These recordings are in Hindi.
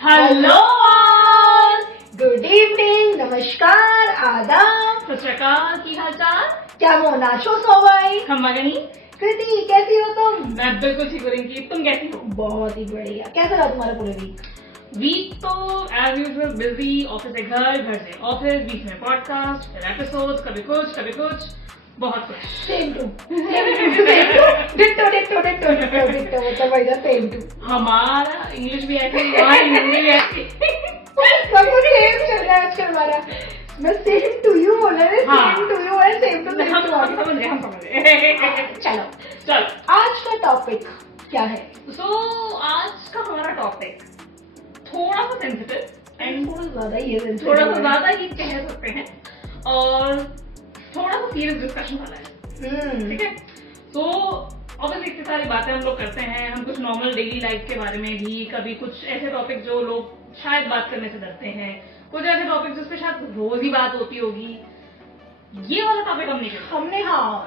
हेलो गुड इवनिंग, नमस्कार, आदाब, सत श्री अकाल, की हाल चाल? क्या वो नाचो सो भाई। हम मगनी। कृति कैसी हो तुम? मैं बिल्कुल ठीक हो रही। तुम कैसी हो? बहुत ही बढ़िया। कैसा रहा तुम्हारा पूरा वीक तो एज यूजुअल बिजी, ऑफिस से घर, घर से ऑफिस, बीच में पॉडकास्ट, फिर एपिसोड, कभी कुछ, बहुत कुछ। Same to ditto ditto ditto ditto ditto मतलब वही था, सेम टू। हमारा इंग्लिश भी ऐसी, हमारी हिंदी भी ऐसी। सब कुछ सेम चल रहा है आजकल हमारा। मैं सेम टू यू बोला है, सेम टू यू है, सेम टू सेम टू। हम समझ गए। चलो आज का टॉपिक क्या है? आज का हमारा टॉपिक थोड़ा सा सेंसिटिव एंड थोड़ा ज्यादा ही है, थोड़ा सा ज्यादा ही कह सकते हैं, और थोड़ा सा सीरियस डिस्कशन वाला है। ठीक है, तो ऑब्वियसली इतनी सारी बातें हम लोग करते हैं। हम कुछ नॉर्मल डेली लाइफ के बारे में भी, कभी कुछ ऐसे टॉपिक जो लोग शायद बात करने से डरते हैं, कुछ ऐसे टॉपिक जिस पे शायद रोज ही बात होती होगी। ये वाला टॉपिक हमने किया।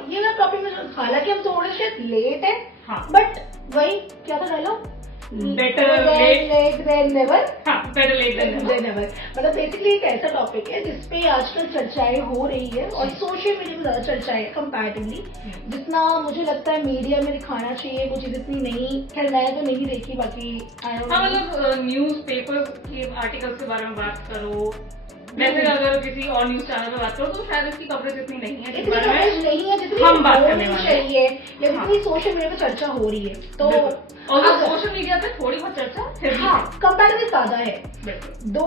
ये वाला टॉपिक में हालांकि हम थोड़े से लेट है, हाँ, बट वही क्या था dialogue, better late than never. Better late than never. मतलब बेसिकली एक ऐसा टॉपिक है जिसपे आजकल चर्चाएं हो रही है और सोशल मीडिया में ज्यादा चर्चाएं है कंपैरेटिवली। जितना मुझे लगता है मीडिया में दिखाना चाहिए वो चीज इतनी नहीं, खैर मैंने तो नहीं देखी, बाकी मतलब न्यूज पेपर के आर्टिकल्स के बारे में बात करो, वैसे अगर किसी और न्यूज चैनल पे बात करो तो शायद इसकी कवरेज इतनी नहीं है, इतनी कवरेज नहीं है जितनी हम बात करने वाले चाहिए या जितनी सोशल मीडिया पे चर्चा हो रही है। तो और सोशल मीडिया पे थोड़ी बहुत चर्चा फिर भी कंपैरेटिवली ज्यादा है। दो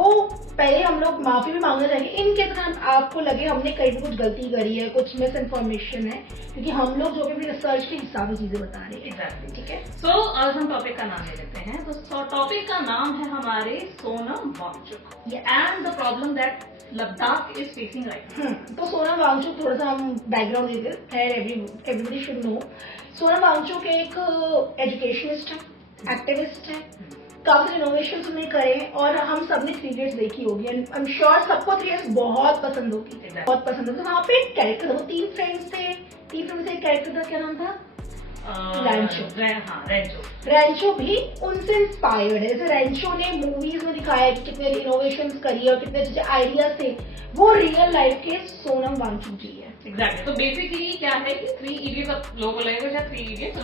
पहले हम लोग माफी भी मांगना चाहिए इन केस अगर आपको लगे हमने कहीं भी कुछ गलती करी है, कुछ मिस इन्फॉर्मेशन है, क्योंकि हम लोग जो भी रिसर्च के हिसाब से चीजें बता रहे हैं। ठीक है, सो आज हम टॉपिक का नाम ले लेते हैं। तो टॉपिक का नाम है हमारे Sonam Wangchuk and the problem that Ladakh is facing right. तो सोनम वांगचुक, थोड़ा सा हम बैकग्राउंड देते हैं, everybody should know. Sonam Wangchuk एक एजुकेशनिस्ट है, एक्टिविस्ट है, काफी इनोवेशन उन्होंने करे और हम सबने 3 इडियट्स देखी होगी एंड आई एम श्योर सबको 3 इडियट्स बहुत पसंद होगी, बहुत पसंद होगी। वहाँ पे एक कैरेक्टर था, वो 3 फ्रेंड्स थे, 3 फ्रेंड्स से एक कैरेक्टर था, क्या नाम था? रैंचो भी उनसे इंस्पायर्ड है। जैसे रैंचो ने मूवीज में दिखाया कि कितने इनोवेशन करी और कितने अच्छे आइडियाज थे, वो रियल लाइफ के सोनम वांगचुक जी है। एग्जैक्टली। तो बेसिकली क्या है कि 3 इडियट्स लोगों को लगेगा शायद 3 इडियट्स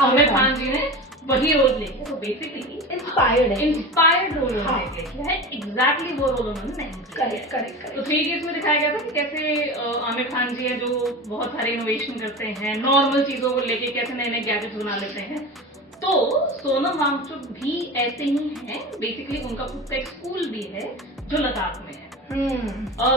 आमिर खान जी ने वही रोल लेके, तो बेसिकली इंस्पायर्ड रोल किया है। एग्जैक्टली वो रोल उन्होंने नहीं किया। करेक्ट। तो 3 इडियट्स में दिखाया गया था कि कैसे आमिर खान जी है जो बहुत सारे इनोवेशन करते हैं, नॉर्मल चीजों को लेके कैसे नए नए गैजेट्स बना लेते हैं। तो सोनम वांगचुक भी ऐसे ही हैं। बेसिकली उनका खुद का एक स्कूल भी है जो लद्दाख में है।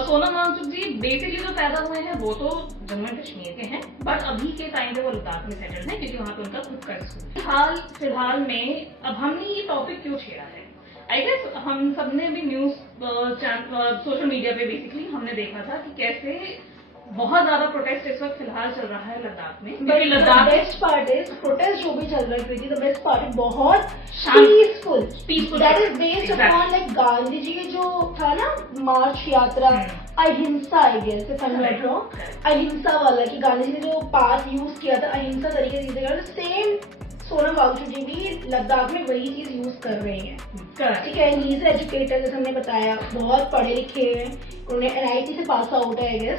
सोनम वांगचुक जी बेसिकली जो पैदा हुए हैं वो तो जम्मू एंड कश्मीर के हैं, बट अभी के टाइम पे वो लद्दाख में सेटल्ड है क्योंकि वहां पे उनका खुद का स्कूल। फिलहाल में अब हमने ये टॉपिक क्यों छेड़ा है, आई गेस हम सबने भी न्यूज सोशल मीडिया पे बेसिकली हमने देखा था कि कैसे बहुत ज्यादा प्रोटेस्ट इस वक्त फिलहाल चल रहा है लद्दाख में। Ladakh best part is protest जो भी चल रहा है, द बेस्ट पार्ट इज बहुत peaceful, that is based upon like Gandhi ji के जो था ना मार्च यात्रा, अहिंसा, I guess if I am not wrong, अहिंसा वाला, कि गांधी जी ने जो पाथ यूज किया था अहिंसा तरीके से चीजें, सेम सोनम वांगचुक जी भी लद्दाख में वही चीज यूज कर रहे हैं। ठीक है, ही इज एजुकेटेड, जैसे हमने बताया, बहुत पढ़े लिखे हैं, उन्होंने NIT से पास आउट है,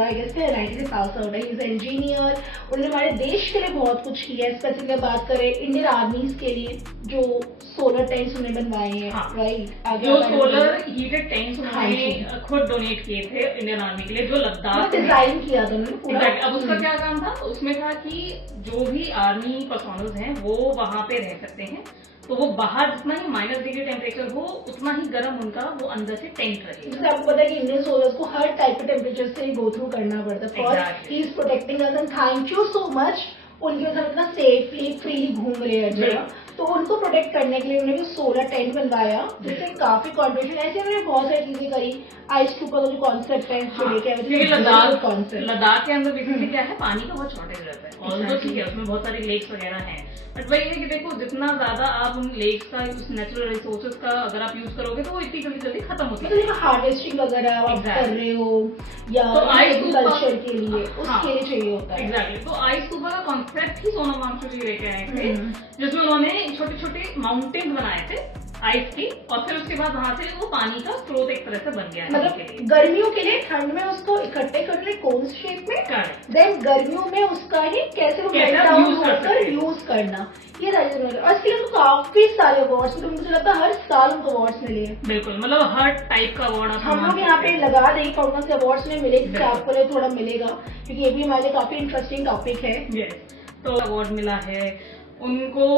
आई गेस NIT से पास आउट है, इज इंजीनियर। उन्होंने हमारे देश के लिए बहुत कुछ किया है। स्पेसिफिकली बात करें इंडियन आर्मीज के लिए जो सोलर टेंट्स उन्होंने बनवाए हैं, राइट, जो सोलर हीटेड टेंट्स उन्होंने खुद डोनेट किए थे इंडियन आर्मी के लिए, जो लद्दाख डिजाइन किया था उन्होंने पूरा। अब उसका क्या काम था, उसमें था कि जो भी आर्मी पर्सोनल्स हैं वो वहां पे रह सकते हैं, तो वो बाहर जितना ही -डिग्री टेम्परेचर हो उतना ही गर्म उनका वो अंदर से टेंट रहे। जैसे आपको पता है कि इंडियन सोल्जर्स को हर टाइप के टेम्परेचर से गो थ्रू करना पड़ता है, for he is protecting us and thank you so much. उनके साथ इतना सेफली फ्रीली घूम रहे हैं, तो उनको प्रोटेक्ट करने के लिए उन्होंने भी सोलर टेंट बनवाया, जिससे काफी कॉन्ट्रीब्यूशन, ऐसे उन्होंने बहुत सारी चीजें करी। आइस क्यूब का जो कॉन्सेप्ट है लद्दाख के अंदर बेसिकली क्या है, पानी का बहुत शॉर्टेज रहता है, और तो ठीक है उसमें बहुत सारे लेक्स वगैरह हैं, बट वही है कि देखो जितना ज्यादा आप उन लेक्स का, उस नेचुरल रिसोर्सेज का अगर आप यूज करोगे तो वो इतनी जल्दी खत्म होती है। हार्वेस्टिंग वगैरह आप कर रहे हो या एग्रीकल्चर के लिए, उसके लिए चाहिए होता है। एग्जैक्टली, तो आइस क्यूब का कॉन्सेप्ट ही सोनम वांगचुक जी लेके आए थे, जिसमें उन्होंने छोटे छोटे माउंटेन्स बनाए थे आइस की, और फिर उसके बाद वहां से वो पानी का स्रोत एक तरह से बन गया है के मतलब लिए। गर्मियों के लिए ठंड में उसको इकट्ठे करने कोन शेप में, Correct. देन गर्मियों में उसका ही कैसे वो कैसे मेल्ट आप डाउन use कर सकते होकर हैं। यूज करना, ये सारी चीजें। और इसके लिए उनको काफी सारे अवार्ड्स, तो मुझे लगता है हर साल उनको अवार्ड्स मिले हैं। बिल्कुल, मतलब हर टाइप का अवार्ड हम लोग यहाँ पे लगा देंगे कौन कौन से अवार्ड्स में मिले, जिससे आपको लिए थोड़ा मिलेगा, क्योंकि ये भी हमारे लिए काफी इंटरेस्टिंग टॉपिक है। तो अवार्ड मिला है उनको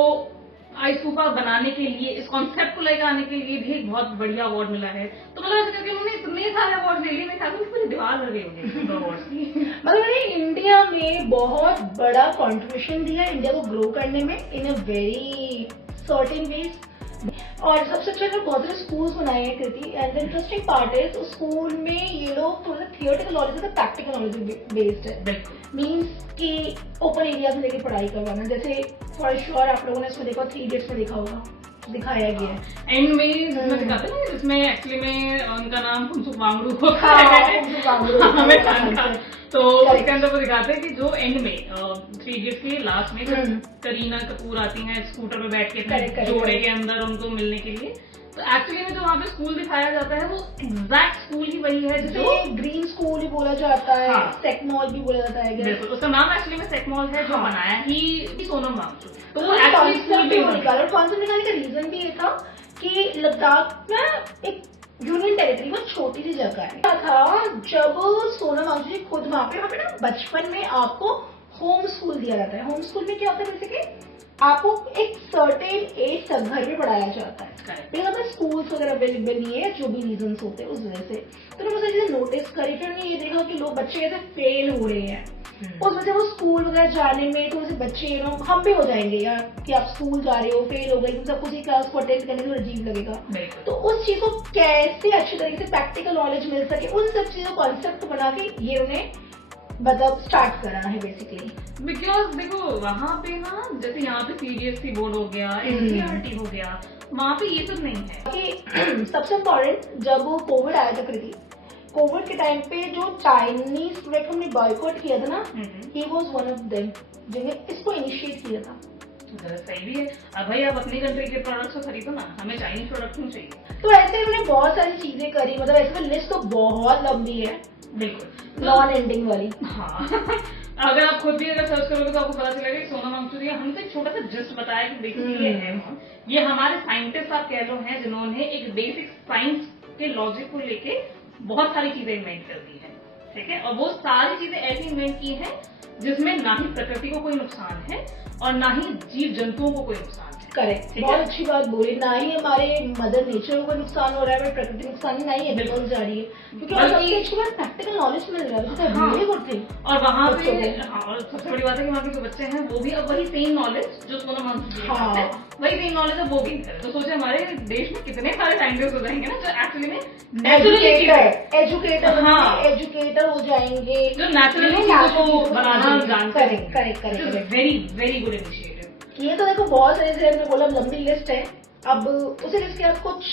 आइस कूपा बनाने के लिए, इस कॉन्सेप्ट को लेकर आने के लिए भी एक बहुत बढ़िया अवार्ड मिला है। तो मतलब ऐसे करके उन्होंने इतने सारे अवार्ड ले लिए, मैं ख्याल पूरी दीवार लग रही होगी अवार्ड की। मतलब मैंने इंडिया में बहुत बड़ा कंट्रीब्यूशन दिया है इंडिया को ग्रो करने में in a very certain ways. और सबसे अच्छा तो बहुत सारे स्कूल्स बनाए हैं Kriti, and the interesting part is उस स्कूल में ये लोग थोड़ा थियोरेटिकल नॉलेज है, प्रैक्टिकल नॉलेज बेस्ड है। बिल्कुल, मीन्स कि ओपन एरिया में लेके पढ़ाई करवाना, जैसे फॉर श्योर आप लोगों ने इसमें देखा 3 इडियट्स में देखा होगा, दिखाया गया है। एंड में जिसमें दिखाते हैं ना, जिसमें एक्चुअली में उनका नाम फुनसुक वांगडू होता हाँ, है, फुनसुक वांगडू। आमिर खान का। तो Correct. उसके अंदर वो दिखाते हैं कि जो एंड में 3 इडियट्स के लास्ट में हम्म। करीना कपूर आती हैं स्कूटर पे बैठ के Correct, correct, जोड़े correct. के अंदर उनको मिलने के लिए, तो एक्चुअली में जो वहाँ पे स्कूल दिखाया जाता है वो एग्जैक्ट स्कूल ही वही है जो जिसे ग्रीन स्कूल भी बोला जाता है, हाँ। सेक्मॉल भी बोला जाता है। बिल्कुल, उसका नाम एक्चुअली में सेक्मॉल है, जो हाँ। बनाया ही सोनम वांगचुक। तो तो वो एक्चुअली कॉन्सेप्ट स्कूल भी भी वो बना। निकाला, और कॉन्सेप्ट निकालने का रीजन भी ये था कि लद्दाख में एक यूनियन टेरिटरी, वो छोटी सी जगह है। क्या था, जब सोनम वांगचुक जी खुद वहाँ पे ना बचपन में आपको होम स्कूल दिया जाता है। होम स्कूल में क्या होता है, जैसे कि आपको एक सर्टेन एज तक घर में पढ़ाया जाता है, Correct. लेकिन अगर स्कूल्स वगैरह अवेलेबल नहीं है, जो भी रीजन होते हैं उस वजह से, तो उन्होंने बहुत सारी चीजें नोटिस करी। फिर उन्होंने ये देखा कि लोग बच्चे कैसे फेल हो रहे हैं, उस वजह से वो स्कूल वगैरह जाने में थोड़े से बच्चे हम भी हो जाएंगे यार, कि आप स्कूल जा रहे हो फेल हो गए, क्योंकि सब कुछ ही क्लास को अटेंड करने में थोड़ा अजीब लगेगा। बिल्कुल। तो उस चीज को कैसे अच्छी तरीके से प्रैक्टिकल नॉलेज मिल सके, उन सब चीजों को कॉन्सेप्ट बना के ये उन्हें मतलब स्टार्ट करा है बेसिकली। बिकॉज देखो वहाँ पे ना, जैसे यहाँ पे सीबीएसई बोर्ड हो गया, एनसीईआरटी हो गया, वहाँ पे ये सब नहीं है। कि सबसे इम्पोर्टेंट, जब कोविड आया था कृति, कोविड के टाइम पे जो चाइनीज प्रोडक्ट हमने बॉयकॉट किया था ना, he was one of them जिन्हें इसको इनिशिएट किया था। सही भी है। अब भाई आप अपनी कंट्री के प्रोडक्ट्स को खरीदो ना, हमें चाइनीज प्रोडक्ट क्यों चाहिए। तो ऐसे उन्होंने बहुत सारी चीजें करी, मतलब ऐसे लिस्ट तो बहुत लंबी है, बिल्कुल नॉन एंडिंग वाली। हाँ अगर आप खुद भी अगर सर्च करोगे तो आपको पता चलेगा कि सोनम वांगचुक ने हमसे एक छोटा सा जस्ट बताया कि बेसिकली ये है कौन। ये हमारे साइंटिस्ट आप कह लो हैं, जिन्होंने एक बेसिक साइंस के लॉजिक को लेके बहुत सारी चीजें इन्वेंट कर दी है, ठीक है। और वो सारी चीजें ऐसी इन्वेंट की है जिसमें ना ही प्रकृति को कोई नुकसान है और ना ही जीव जंतुओं को कोई नुकसान है। करेक्ट, बहुत अच्छी बात बोली। ना ही हमारे मदर नेचर को नुकसान हो रहा है, प्रकृति नुकसान ना ही एनिमल्स जा रही है, क्योंकि सबसे अच्छी बात प्रैक्टिकल नॉलेज मिल रहा है। हाँ। Very good thing. और वहाँ पे बच्चों को। हाँ, और सबसे बड़ी बात है कि वहाँ के जो बच्चे हैं वो भी अब वही सेम नॉलेज जो सोनम वांगचुक जी हाँ। है, वही सेम नॉलेज अब वो गेन कर रहे हैं। तो सोचे हमारे देश में कितने सारे साइंटिस्ट हो जाएंगे ना, जो एक्चुअली में एजुकेटर हाँ। एजुकेटर हो जाएंगे, जो नेचुरली चीजों को बनाना जानते हैं। Correct correct correct. Very very good initiative. ये तो देखो बहुत सारे, जैसे हमने बोला लंबी लिस्ट है। अब उसी लिस्ट के बाद कुछ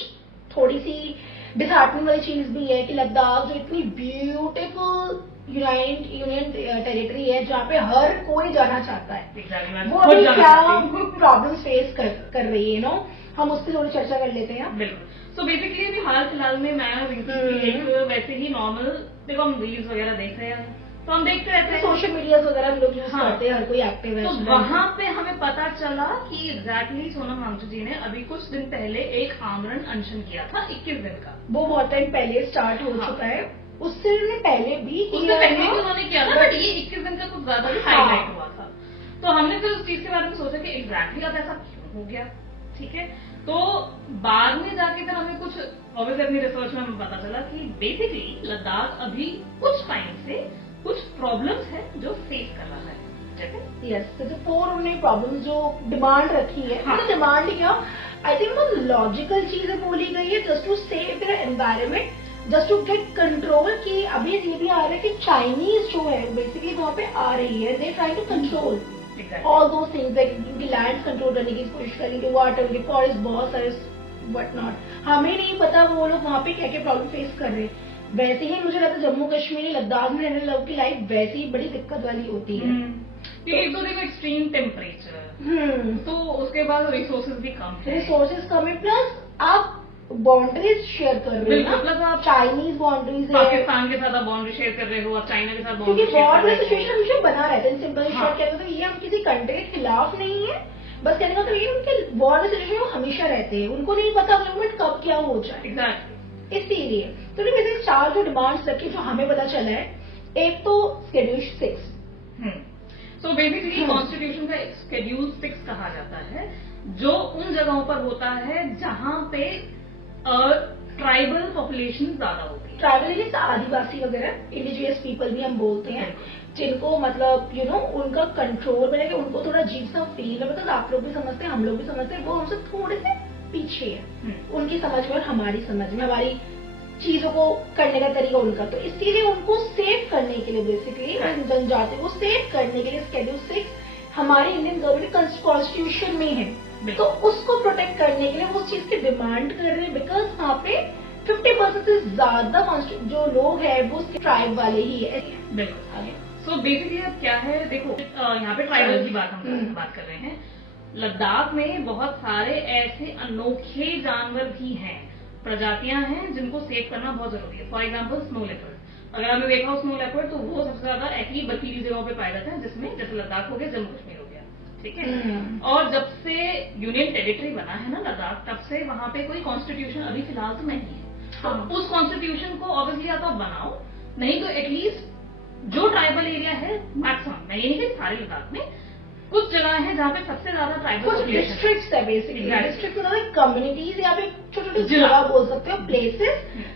थोड़ी सी डिसहार्टनिंग वाली चीज भी है कि लद्दाख जो इतनी ब्यूटीफुल यूनियन टेरिटरी है, जहाँ पे हर कोई जाना चाहता है, Exactly, वो अभी क्या प्रॉब्लम फेस कर रही है नो, हम उसकी थोड़ी चर्चा कर लेते हैं। बिल्कुल। सो बेसिकली अभी हाल फिलहाल में मैं रिसेंटली एक वैसे ही नॉर्मल, देखो हम रील्स वगैरह देख रहे हैं तो हम देखते रहते हैं, सोशल मीडिया वगैरह हम लोग यूज हाँ। करते हैं, हर कोई एक्टिव है। तो वहाँ पे हमें पता चला कि एग्जैक्टली सोनम वांगचुक जी ने अभी कुछ दिन पहले एक आमरण अनशन किया था 21 दिन का। वो बहुत टाइम पहले स्टार्ट हो हाँ। चुका है, उससे पहले भी उससे पहले भी उन्होंने किया था, बट ये 21 दिन का कुछ ज्यादा ही हाँ। हाईलाइट हुआ था। तो हमने फिर उस चीज के बारे में सोचा कि एग्जैक्टली अब ऐसा क्यों हो गया, ठीक है। तो बाद में जाके फिर हमें कुछ ऑब्वियसली अपनी रिसर्च में हमें पता चला कि बेसिकली लद्दाख अभी कुछ टाइम से कुछ प्रॉब्लम्स है जो फेस कर रहा है, जैसे यस, तो 4 उन्होंने प्रॉब्लम जो डिमांड रखी है, हाँ। मतलब डिमांड क्या, आई थिंक वो लॉजिकल चीजें बोली गई है, just to save their environment, just to get control. कि अभी ये भी आ रहा है कि चाइनीज जो है बेसिकली वहाँ पे आ रही है, they try to control all those things, like उनकी लैंड कंट्रोल करने की कोशिश करेंगे, वाटर, उनके फॉरेस्ट, बहुत सारे वट नॉट। हमें नहीं पता वो लोग वहाँ पे क्या क्या प्रॉब्लम फेस कर रहे हैं। वैसे ही मुझे लगता है जम्मू कश्मीर, लद्दाख में रहने लोगों की लाइफ वैसे ही बड़ी दिक्कत वाली होती है। क्योंकि एक तो देखो एक्सट्रीम टेम्परेचर, तो उसके बाद रिसोर्सेज भी कम है, रिसोर्सेज कम है, प्लस आप बाउंड्रीज शेयर कर रहे हो, प्लस आप चाइनीज बाउंड्रीज है, पाकिस्तान के साथ आप बाउंड्री शेयर कर रहे हो, आप चाइना के साथ बाउंड्री क्योंकि शेयर वॉर कर में रहे सिचुएशन हो। हमेशा बना रहता है। सिंपल हाँ। शॉर्ट कहते हैं, ये हम किसी कंट्री के खिलाफ नहीं है, बस कहने का मतलब ये उनके वॉर में सिचुएशन वो हमेशा रहते हैं, उनको नहीं पता अगले मोमेंट कब क्या हो जाए। एग्जैक्टली। इसीलिए तो वैसे 4 जो डिमांड्स रखी जो हमें पता चला है, एक तो शेड्यूल 6। सो बेसिकली कॉन्स्टिट्यूशन का शेड्यूल 6 कहा जाता है, जो उन जगहों पर होता है जहां पे ट्राइबल पॉपुलेशन ज्यादा होती है। ट्राइबल मीन्स आदिवासी वगैरह, इंडिजिनियस पीपल भी हम बोलते हैं, जिनको मतलब उनका कंट्रोल में कि उनको थोड़ा अजीब सा फील है, मतलब आप लोग भी समझते हैं, हम लोग भी समझते हैं, वो हमसे थोड़े से पीछे है उनकी समझ में और हमारी समझ में, हमारी चीजों को करने का तरीका उनका। तो इसलिए उनको सेव करने के लिए बेसिकली जनजाति को सेव करने के लिए शेड्यूल 6 हमारी इंडियन गवर्नमेंट कॉन्स्टिट्यूशन में है, तो उसको प्रोटेक्ट करने के लिए वो उस चीज की डिमांड कर रहे हैं, बिकॉज वहाँ पे 50% से ज्यादा जो लोग हैं वो ट्राइब वाले ही है। बिल्कुल। सो बेसिकली अब क्या है, देखो यहाँ पे ट्राइबल की हम बात कर रहे हैं। लद्दाख में बहुत सारे ऐसे अनोखे जानवर भी हैं, प्रजातियां हैं जिनको सेव करना बहुत जरूरी है। फॉर एग्जाम्पल स्नो लेपर्ड, अगर आपने देखा हो स्नो लेपर्ड, तो वो सबसे ज्यादा ऐसी बर्फीली जगहों पे पाए जाते हैं, जिसमें जैसे लद्दाख हो गया, जम्मू कश्मीर हो गया, ठीक है। और जब से यूनियन टेरिटरी बना है ना लद्दाख, तब से वहां पे कोई कॉन्स्टिट्यूशन अभी फिलहाल तो नहीं है। तो उस कॉन्स्टिट्यूशन को ऑब्वियसली या तो आप बनाओ, नहीं तो एटलीस्ट जो ट्राइबल एरिया है मैक्सिमम, मैं ये नहीं कि सारे लद्दाख में, कुछ जगह है जहाँ पे सबसे ज्यादा ट्राइबल कुछ डिस्ट्रिक्ट्स है बेसिकली, डिस्ट्रिक्ट मतलब कम्युनिटीज या फिर छोटे छोटे जिला जगह बोल सकते हो, प्लेसेस।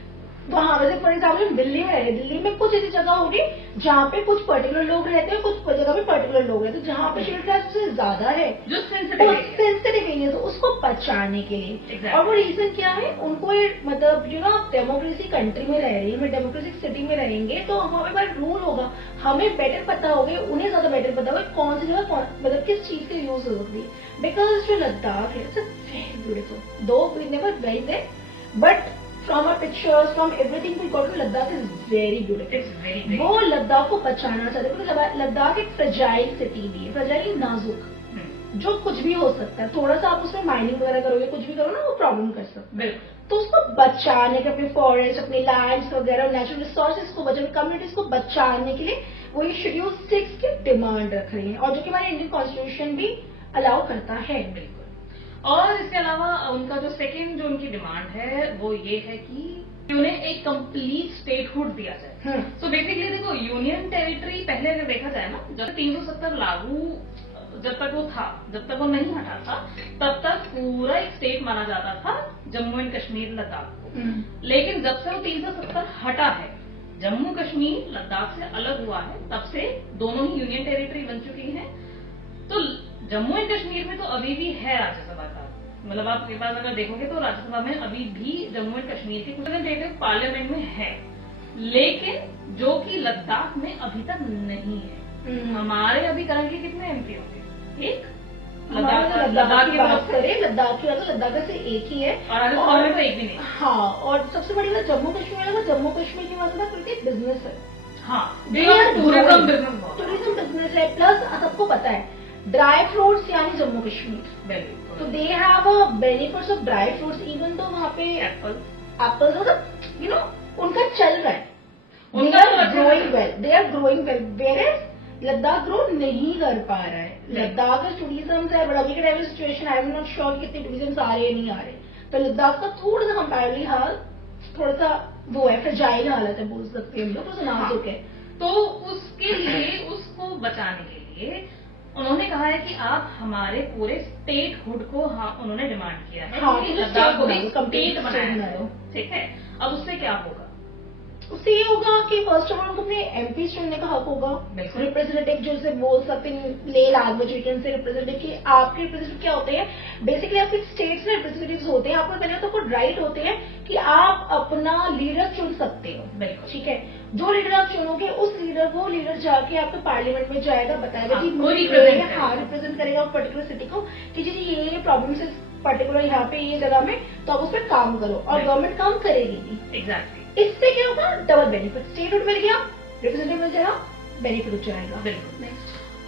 वहाँ वैसे फॉर एग्जाम्पल दिल्ली में रहते, दिल्ली में कुछ ऐसी जगह होगी जहाँ पे कुछ पर्टिकुलर लोग रहते हैं, कुछ जगह पे पर्टिकुलर लोग रहते हैं, जहाँ पे शेड्यूल कास्ट से ज्यादा है, जो सेंसिटिव एरिया है, उसको बचाने के लिए। Exactly. और वो रीजन क्या है, उनको ये मतलब आप डेमोक्रेसी कंट्री में रह रही है, डेमोक्रेटिक सिटी में रहेंगे, तो हमारे पास रूल होगा, हमें बेटर पता होगा, उन्हें ज्यादा बेटर पता होगा कौन सी जगह मतलब किस चीज के यूज होगी। बिकॉज जो लद्दाख है it's very beautiful, though we never very there, but from our pictures, from everything we got to Ladakh is very beautiful. It's very great. वो लद्दाख को बचाना चाहते हैं, क्योंकि लद्दाख एक फ्रेजाइल सिटी भी है, फ्रेजाइल नाजुक, जो कुछ भी हो सकता है, थोड़ा सा आप उसमें माइनिंग वगैरह करोगे, कुछ भी करो ना, वो प्रॉब्लम कर सकते हैं। तो उसको बचाने के, अपने फॉरेस्ट, अपने लैंड्स वगैरह, नेचुरल रिसोर्सेज को बचाने, कम्युनिटीज को बचाने के लिए वो ये शेड्यूल 6 की डिमांड रख रही है, और जो कि हमारे इंडियन कॉन्स्टिट्यूशन भी अलाउ करता है। बिल्कुल। और इसके अलावा उनका जो सेकेंड जो उनकी डिमांड है वो ये है कि उन्हें एक कंप्लीट स्टेटहुड दिया जाए। सो बेसिकली देखो, यूनियन टेरिटरी पहले अगर देखा जाए ना, जब 370 लागू जब तक वो था, जब तक वो नहीं हटा था, तब तक पूरा एक स्टेट माना जाता था जम्मू एंड कश्मीर लद्दाख को। लेकिन जब से वो 370 हटा है, जम्मू कश्मीर लद्दाख से अलग हुआ है, तब से दोनों ही यूनियन टेरिटरी बन चुकी है। तो जम्मू एंड कश्मीर में तो अभी भी है राज्यसभा का, मतलब आपके पास अगर देखोगे तो राज्यसभा में अभी भी जम्मू एंड कश्मीर के रिप्रेजेंटेटिव पार्लियामेंट में है, लेकिन जो कि लद्दाख में अभी तक नहीं है। हमारे अभी करंटली कितने एमपी होंगे? एक लद्दाख की बात करें, लद्दाख की बात तो लद्दाख से एक ही है, और राजस्थान में तो एक भी नहीं। हाँ, और सबसे बड़ी बात जम्मू कश्मीर है, जम्मू कश्मीर की मतलब क्योंकि बिजनेस है, हाँ, टूरिज्म बिजनेस है, प्लस सबको पता है ड्राई फ्रूट्स यानी जम्मू कश्मीर, तो they have a benefits of dry fruits, even तो वहाँ पे एप्पल्स मतलब उनका चल रहा है, they are growing well, where Ladakh grow नहीं कर पा रहा है। लद्दाख का टूरिज्म है, बट अभी के टाइम में situation I am not sure कितने टूरिज्म आ रहे हैं नहीं आ रहे, तो लद्दाख का थोड़ा सा कंपेरेटिवली हाल थोड़ा सा वो है, फ्रेजाइल हालत है बोल सकते हैं हम लोग, तो नाजुक है। तो उसके लिए, उसको बचाने के लिए उन्होंने कहा है कि आप हमारे पूरे स्टेटहुड को, हाँ, उन्होंने डिमांड किया है कि लद्दाख को स्टेट बनाया दो, ठीक है। अब उससे क्या होगा? उससे ये होगा कि फर्स्ट ऑफ ऑल उनको अपने एमपी चुनने का हक होगा, रिप्रेजेंटेटिव जो से बोल सकते हैं, ले language we can say representative की आपके रिप्रेजेंटेटिव क्या होते हैं, बेसिकली आपके स्टेट्स में रिप्रेजेंटेटिव होते हैं, आपको पहले तो आपको राइट होते हैं कि आप अपना लीडर चुन सकते हो, ठीक है। जो लीडर आप चुनोगे उस लीडर वो लीडर जाके आपके पार्लियामेंट में जाएगा, बताएगा कि रिप्रेजेंट करेगा पर्टिकुलर सिटी को कि जी ये प्रॉब्लम है पर्टिकुलर यहाँ पे ये जगह में, तो आप उस पर काम करो, और गवर्नमेंट काम करेगी भी। एग्जैक्टली। इससे क्या होगा, डबल बेनिफिट, स्टेटहुड मिल गया, रिप्रेजेंटेटिव मिल जाएगा, बेनिफिट हो जाएगा। बिल्कुल।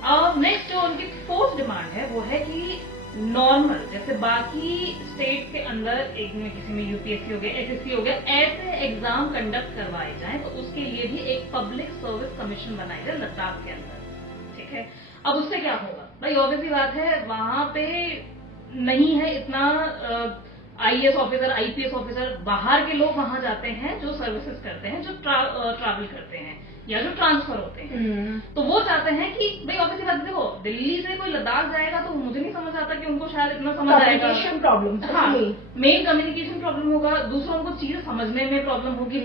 अब नेक्स्ट जो उनकी फोर्थ डिमांड है वो है कि नॉर्मल जैसे बाकी स्टेट के अंदर एक में किसी में यूपीएससी हो गया, एसएससी हो गया, ऐसे एग्जाम कंडक्ट करवाए जाए तो उसके लिए भी एक पब्लिक सर्विस कमीशन बनाई जाए लद्दाख के अंदर। ठीक है, अब उससे क्या होगा भाई, ऑब्वियसली बात है वहां पे नहीं है इतना आईएएस ऑफिसर, आईपीएस ऑफिसर, बाहर के लोग वहां जाते हैं जो सर्विसेज करते हैं, जो ट्रैवल करते हैं या जो ट्रांसफर होते हैं। तो वो चाहते हैं कि भाई ऑब्वियसली बात देखो, दिल्ली से कोई लद्दाख जाएगा तो मुझे नहीं समझ आता कि उनको शायद इतना समझ आएगा। कम्युनिकेशन प्रॉब्लम, हाँ, मेन कम्युनिकेशन प्रॉब्लम होगा, दूसरों को चीजें समझने में प्रॉब्लम होगी,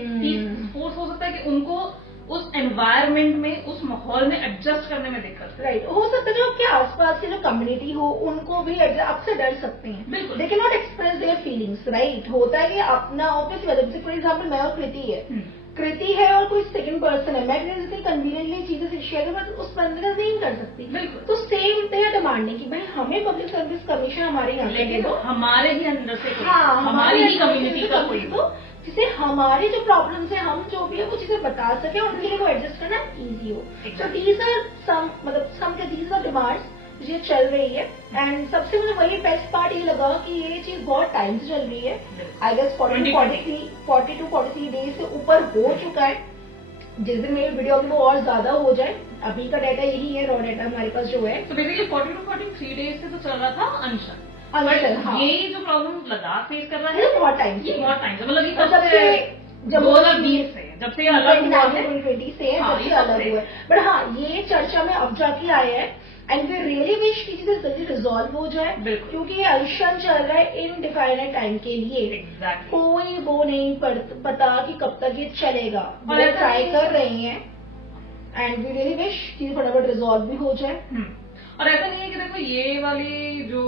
फोर्स हो सकता है कि उनको उस एनवायरमेंट में, उस माहौल में एडजस्ट करने में दिक्कत है। राइट, हो सकता है जो आपके आसपास की जो कम्युनिटी हो उनको भी आपसे डर सकते हैं, बिल्कुल, they can not express their feelings. Right, होता है कि अपना ऑब्वियसली, फॉर एग्जाम्पल मैं और कृति है और कोई सेकंड पर्सन है, मैं जितनी कन्वीनियंटली चीजें शेयर कर उस बंदे नहीं कर सकती। बिल्कुल, तो सेम पे डिमांडिंग कि भाई हमें पब्लिक सर्विस कमीशन हमारे यहाँ लेकिन दो, हमारे ही अंदर से कोई, हाँ, हमारी ही कम्युनिटी का कोई तो जिसे हमारी जो प्रॉब्लम्स है हम जो भी है वो चीजें बता सके, उनके लिए वो एडजस्ट करना इजी हो। तो दीज आर सम, मतलब दीज आर डिमांड्स ये चल रही है। एंड सबसे मुझे वही बेस्ट पार्ट ये लगा कि ये चीज बहुत टाइम से चल रही है। आई गेस 40 to 43 डेज से ऊपर हो चुका है। जिस दिन मेरी वीडियो में वो और ज्यादा हो जाए, अभी का डाटा यही है, रॉ डाटा हमारे पास जो है। तो बेसिकली 40 to 43 डेज से तो चल रहा था अनशन। हाँ, ये जो प्रॉब्लम लद्दाख फेस कर रहा ये है बहुत टाइम ये बहुत टाइम से, मतलब ये जब से 2020 से, जब से ये अलग हुआ है, 2020 से हाँ, जब से अलग हुआ है। बट हाँ, ये चर्चा में अब जाके आया है एंड वी रियली विश की चीजें जल्दी रिजॉल्व हो जाए, क्योंकि ये अनशन चल रहा है इनडिफाइनेट टाइम के लिए। Exactly. कोई वो नहीं पता कि कब तक ये चलेगा, और वो ट्राई कर रहे हैं एंड वी रियली विश कि फटाफट रिजॉल्व भी हो जाए। और ऐसा नहीं है कि देखो ये वाली जो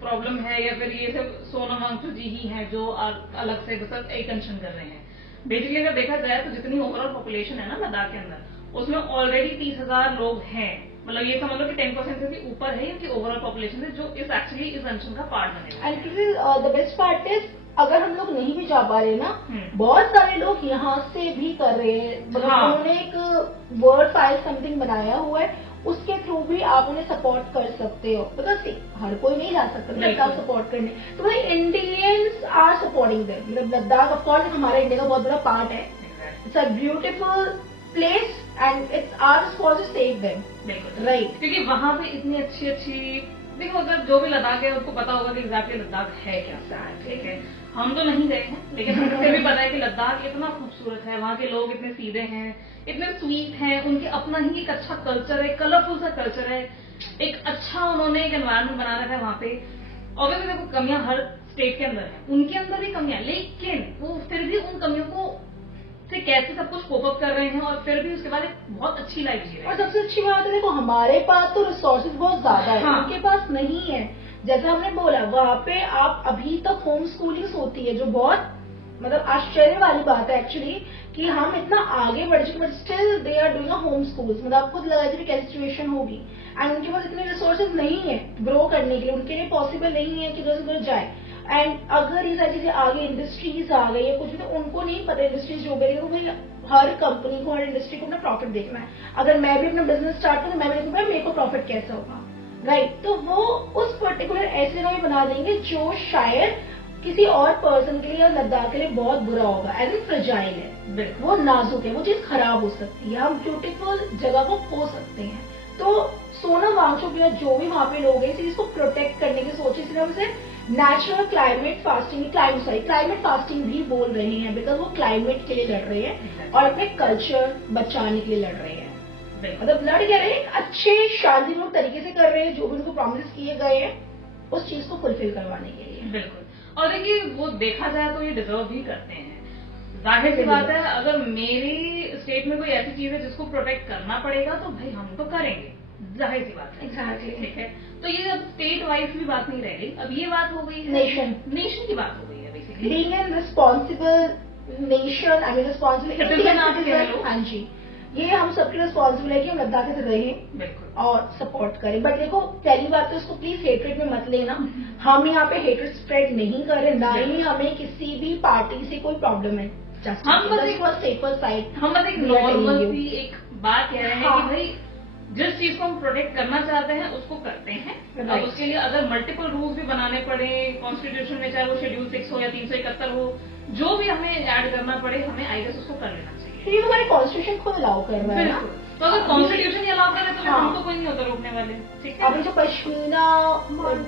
प्रॉब्लम है या फिर ये सब सोनम वांगचुक जी ही हैं जो अलग से बस एक अनशन कर रहे हैं। बेसिकली अगर देखा जाए तो जितनी ओवरऑल पॉपुलेशन है ना लद्दाख के अंदर, उसमें ऑलरेडी 30,000 लोग हैं। मतलब ये समझ लो कि 10% से भी ऊपर है इनकी ओवरऑल पॉपुलेशन से, जो इस एक्चुअली इस अनशन का पार्ट बनेगा। And the best part is अगर हम लोग नहीं भी जा पा रहे ना, बहुत सारे लोग यहाँ से भी कर रहे हैं। मतलब उन्होंने एक वर्ड फाइल समथिंग बनाया हुआ है, उसके थ्रू भी आप उन्हें सपोर्ट कर सकते हो। बिकॉज हर कोई नहीं जा सकता लद्दाख सपोर्ट करने, तो भाई इंडियंस आर सपोर्टिंग देम। मतलब लद्दाख ऑफकोर्स हमारा इंडिया का बहुत बड़ा पार्ट है। It's a beautiful place and it's our responsibility to save them. बिल्कुल, राइट, क्योंकि वहां पे इतनी अच्छी देखो, अगर जो भी लद्दाख है उसको पता होगा कि एग्जैक्टली लद्दाख है क्या। ठीक है, हम तो नहीं गए हैं, लेकिन हमसे भी पता है कि लद्दाख इतना खूबसूरत है, वहाँ के लोग इतने सीधे हैं, इतने स्वीट हैं, उनके अपना ही एक अच्छा कल्चर है, कलरफुल सा कल्चर है, एक अच्छा उन्होंने एक एनवायरमेंट बना रखा है वहाँ पे। ऑब्वियसली देखो कमियां हर स्टेट के अंदर है, उनके अंदर भी कमियां, लेकिन वो फिर भी उन कमियों को से कैसे सब कुछ कोप अप कर रहे हैं और फिर भी उसके बाद एक बहुत अच्छी लाइफ जी रहे हैं। और सबसे अच्छी बात है देखो हमारे पास तो रिसोर्सेज बहुत ज्यादा है, उनके पास नहीं है। जैसा हमने बोला वहाँ पे आप अभी तक होम स्कूलिंग होती है, जो बहुत मतलब आश्चर्य वाली बात है एक्चुअली कि हम इतना आगे बढ़ चुके, but still they are doing home schools. मतलब आपको लगा कि कैसी सिचुएशन होगी, एंड उनके पास इतने रिसोर्सेज नहीं है ग्रो करने के लिए, उनके लिए पॉसिबल नहीं है कि उधर उधर जाए। एंड अगर ये सारी चीजें आगे इंडस्ट्रीज आ गई है कुछ भी, तो उनको नहीं पता इंडस्ट्रीज जो गई, तो भाई हर कंपनी को, हर इंडस्ट्री को अपना प्रॉफिट देखना है। अगर मैं भी अपना बिजनेस स्टार्ट करूँ, मैं भी देखूंगा मेरे को प्रॉफिट कैसा होगा। राइट, तो वो उस पर्टिकुलर ऐसे जगह बना देंगे जो शायद किसी और पर्सन के लिए या लद्दाख के लिए बहुत बुरा होगा। एज इन फ्रेजाइल है, वो नाजुक है, वो चीज खराब हो सकती है, हम ब्यूटीफुल जगह को खो सकते हैं। तो सोनम वांगचुक या जो भी वहाँ पे लोग हैं इस चीज को प्रोटेक्ट करने की सोची, इसलिए हम इसे नेचुरल क्लाइमेट फास्टिंग भी बोल रहे हैं, बिकॉज वो क्लाइमेट के लिए लड़ रहे हैं और अपने कल्चर बचाने के लिए लड़ रहे हैं। मतलब लड़ क्या रहे हैं, अच्छे शांतिपूर्ण तरीके से कर रहे हैं, जो भी उनको प्रॉमिस किए गए हैं उस चीज को फुलफिल करवाने के लिए। बिल्कुल, और देखिए वो देखा जाए तो ये डिजर्व भी करते हैं। जाहिर सी बात है, अगर मेरी स्टेट में कोई ऐसी चीज है जिसको प्रोटेक्ट करना पड़ेगा तो भाई हम तो करेंगे, जाहिर सी बात है। Exactly. ठीक है, तो ये अब स्टेट वाइज भी बात नहीं रह गई, अब ये बात हो गई है नेशन की बात हो गई है basically. Being an responsible nation, I mean responsible, हाँ जी, ये हम सबकी रिस्पॉन्सिबल है कि हम लद्दाख से रहें और सपोर्ट करें। बट देखो पहली बात तो इसको प्लीज हेट्रेड में मत लेना, हम यहाँ पे हेट्रेड स्प्रेड नहीं कर रहे, ना ही हमें किसी भी पार्टी से कोई प्रॉब्लम है। हम बस एक सेफर साइड, हम बस एक नॉर्मल सी एक बात कह रहे हैं कि भाई जिस चीज को हम प्रोटेक्ट करना चाहते हैं उसको करते हैं। Right. अब उसके लिए अगर मल्टीपल रूल्स भी बनाने पड़े कॉन्स्टिट्यूशन में, चाहे वो शेड्यूल 6 हो या 371 हो, जो भी हमें ऐड करना पड़े, हमें आई गेस उसको कर लेना चाहिए। ये हमारे कॉन्स्टिट्यूशन खुद अलाउ कर रहा है ना। बिल्कुल। तो अगर कॉन्स्टिट्यूशन ही अलाउ करे तो हाँ। हम तो कोई नहीं होता रोकने वाले, ठीक है। अभी जो पश्मीना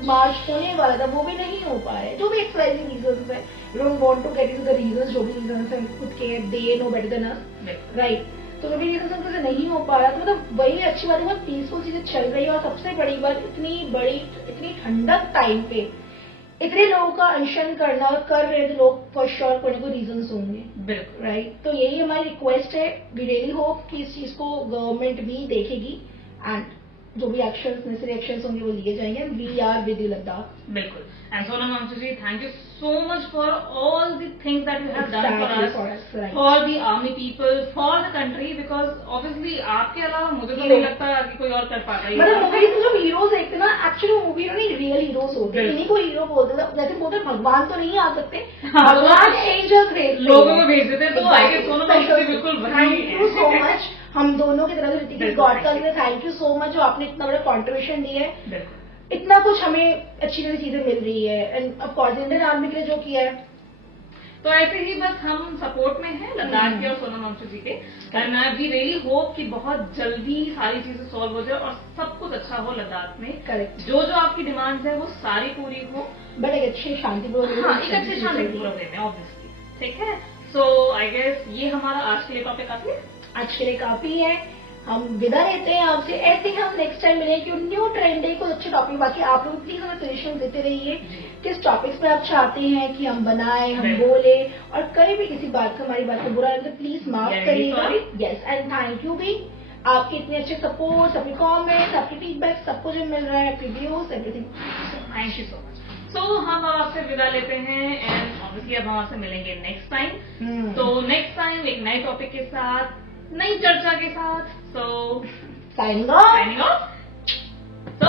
मार्च होने वाला था वो भी नहीं हो पा रहा है, जो भी एक्सप्रेसिंग रीजंस है, we don't want to get into the reasons, जो भी रीजंस हैं खुद के, they know better than us, right. तो जो भी रीजंस उनसे नहीं हो पा रहा, तो मतलब वही अच्छी बात है, बहुत पीसफुल चीजें चल रही है। और सबसे बड़ी बात, इतनी ठंडक टाइम पे इतने लोगों का अनशन करना कर रहे तो लोग फॉर श्योर कोई ना कोई रीजंस होंगे, बिल्कुल। राइट। तो यही हमारी रिक्वेस्ट है, वी रियली होप कि इस चीज को गवर्नमेंट भी देखेगी एंड जो भी एक्शंस, नेसेसरी एक्शंस होंगे वो लिए जाएंगे। We are with you Ladakh. बिल्कुल। And Sonam Wangchuk ji, thank you so much for all the things that you have done for us, for the army people, for the country, because obviously आपके अलावा मुझे तो नहीं लगता कि कोई और कर पाता है। मतलब मूवीज में जो हीरोज देखते ना, एक्चुअली मूवी में नहीं, रियल हीरोज होते हैं, इन्हीं को हीरो बोलते हैं। जैसे बोलते हैं भगवान तो नहीं आ सकते, भगवान एंजल्स भेजते लोगों को भेज देते हैं, तो आई गेस सोनम वांगचुक जी बिल्कुल वही थैंक यू सो मच। हम दोनों की तरफ से ऋतिक गॉड का थैंक यू सो मच, जो आपने इतना बड़ा कॉन्ट्रीब्यूशन दिया है, बिल्कुल। इतना कुछ हमें अच्छी अच्छी चीजें मिल रही है। End of course Indian army के लिए जो किया है, तो ऐसे ही बस हम सपोर्ट में हैं लद्दाख के और सोनम वांगचुक जी के। एंड वी रियली होप कि बहुत जल्दी सारी चीजें सॉल्व हो जाए और सब कुछ अच्छा हो लद्दाख में। करेक्ट। जो जो आपकी डिमांड्स है वो सारी पूरी हो, बट एक अच्छे शांतिपूर्ण, हाँ, एक अच्छे शांतिपूर्ण वे में, ऑब्वियसली, ठीक है। सो आई गेस ये हमारा आज के लिए टॉपिक काफी है, आज के लिए काफी है। हम विदा लेते हैं आपसे, ऐसे ही हम नेक्स्ट टाइम मिलेंगे कि न्यू ट्रेंड है, कुछ अच्छे टॉपिक। बाकी आप लोग प्लीज हमें सजेशन देते रहिए किस टॉपिक्स पे आप चाहते हैं कि हम बनाएं, हम बोले, और कहीं भी किसी बात का, हमारी बात को बुरा लगे तो प्लीज माफ करिएगा। यस, एंड थैंक यू भी, आपके इतने अच्छे सपोर्ट, आपके कॉमेंट्स, आपके फीडबैक, सब कुछ मिल रहा है, आपके views, everything. Thank you so much. So हम अब आपसे विदा लेते हैं एंड ऑब्वियसली अब हम आपसे मिलेंगे नेक्स्ट टाइम। तो नेक्स्ट टाइम एक नए टॉपिक के साथ, नई चर्चा के साथ। सो साइनिंग ऑफ। So